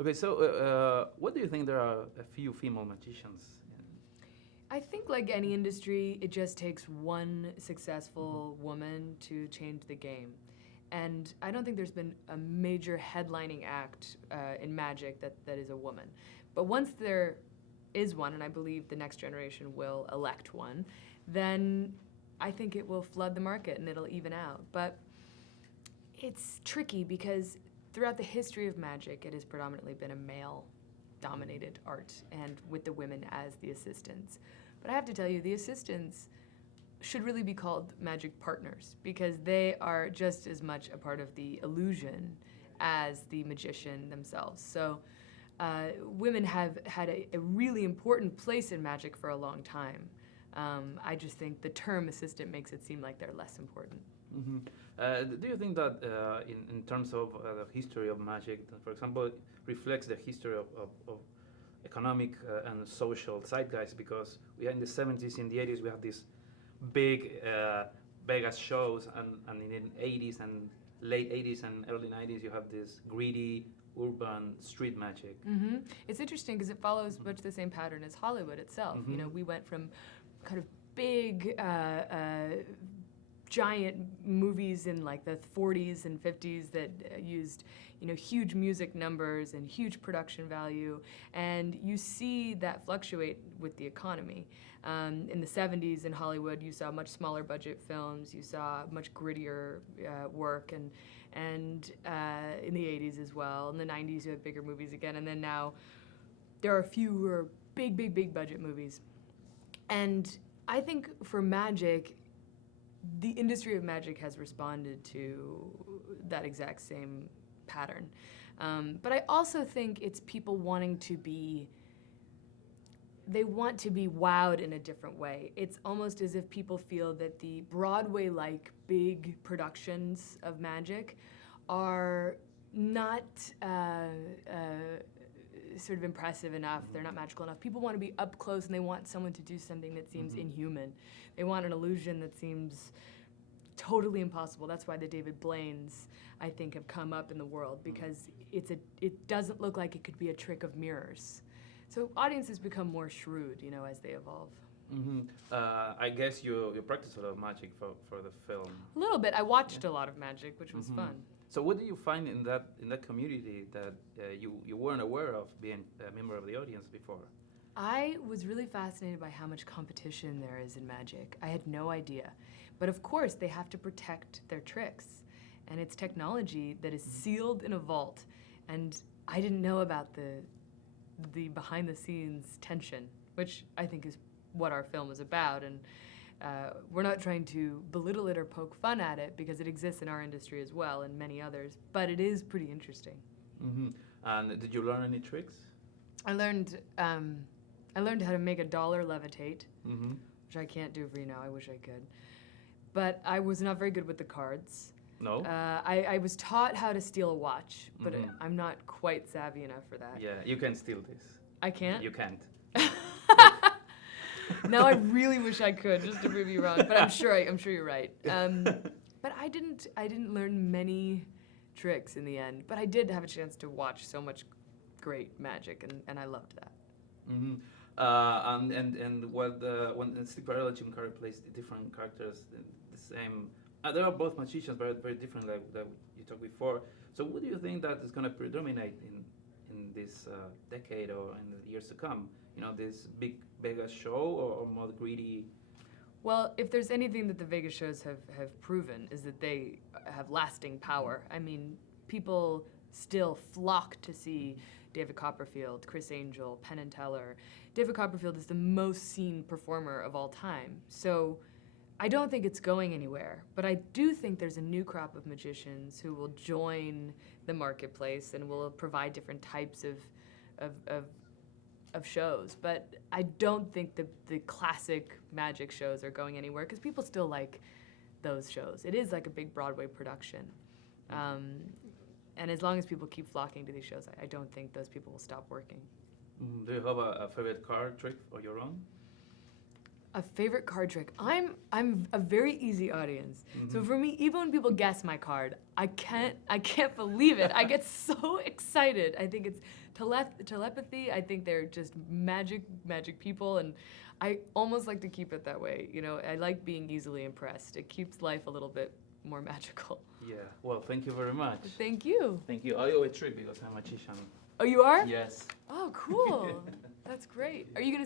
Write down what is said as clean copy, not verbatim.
Okay, so what do you think there are a few female magicians? I think, like any industry, it just takes one Mhm. successful woman to change the game. And I don't think there's been a major headlining act in magic that is a woman. But once there is one, and I believe the next generation will elect one, then I think it will flood the market and it'll even out. But it's tricky because throughout the history of magic, it has predominantly been a male dominated art, and with the women as the assistants. But I have to tell you, the assistants should really be called magic partners because they are just as much a part of the illusion as the magician themselves. So women have had a really important place in magic for a long time. I just think the term assistant makes it seem like they're less important. Hmm. Do you think that in terms of the history of magic, that, for example, it reflects the history of economic and social zeitgeist? Because we had in the 70s, in the 80s, we have these big Vegas shows, and in the 80s and late 80s and early 90s, you have this greedy urban street magic. Mm-hmm. It's interesting because it follows much the same pattern as Hollywood itself. You know, Mm-hmm. we went from kind of big, giant movies in like the 40s and 50s that used, huge music numbers and huge production value, and you see that fluctuate with the economy. In the 70s in Hollywood, you saw much smaller budget films, you saw much grittier work, and in the 80s as well. In the 90s, you had bigger movies again, and then now there are fewer big, big, big budget movies. And I think for magic, the industry of magic has responded to that exact same pattern. But I also think it's people wanting to be, they want to be wowed in a different way. It's almost as if people feel that the Broadway like big productions of magic are not sort of impressive enough. They're not magical enough. People want to be up close and they want someone to do something that seems Mm-hmm. inhuman. They want an illusion that seems totally impossible. That's why the David Blaine's, I think, have come up in the world, because it doesn't look like it could be a trick of mirrors. So audiences become more shrewd, as they evolve. Mm-hmm. I guess you practice a lot of magic for the film. A little bit. I Yeah. watched a lot of magic, which was Mm-hmm. fun. So what do you find in that community that you weren't aware of being a member of the audience before? I was really fascinated by how much competition there is in magic. I had no idea. But of course, they have to protect their tricks. And it's technology that is sealed in a vault. And I didn't know about the behind the scenes tension, which I think is what our film is about. And we're not trying to belittle it or poke fun at it, because it exists in our industry as well and many others. But it is pretty interesting. Mm-hmm. And did you learn any tricks? I learned I learned how to make a dollar levitate, Mm-hmm. which I can't do for you now. I wish I could. But I was not very good with the cards. No? I was taught how to steal a watch, but Mhm. I'm not quite savvy enough for that. Yeah, you can steal this. I can't? You can't. Now I really wish I could, just to prove you wrong. But I'm sure you're right. But I didn't learn many tricks in the end. But I did have a chance to watch so much great magic, and I loved that. Mm-hmm. And what when in Sleep Paralysis character plays the different characters, the same. They are both magicians, but very different, like that you talked before. So, what do you think that is going to predominate in this decade or in the years to come? You know, this big Vegas show or more greedy. Well, if there's anything that the Vegas shows have proven, is that they have lasting power. I mean, people still flock to see David Copperfield, Chris Angel, Penn and Teller. David Copperfield is the most seen performer of all time. So I don't think it's going anywhere, but I do think there's a new crop of magicians who will join the marketplace and will provide different types of, of, of shows. But I don't think the classic magic shows are going anywhere, because people still like those shows. It is like a big Broadway production. And as long as people keep flocking to these shows, I don't think those people will stop working. Do you have a favorite card trick of your own? A favorite card trick. I'm a very easy audience. So for me, even when people guess my card, I can't believe it. I get so excited. I think it's telepathy. I think they're just magic people, and I almost like to keep it that way. You know, I like being easily impressed. It keeps life a little bit more magical. Yeah. Well, thank you very much. Thank you. Thank you. I owe a trip because I'm a magician. Oh, you are? Yes. Oh, cool. That's great. Are you gonna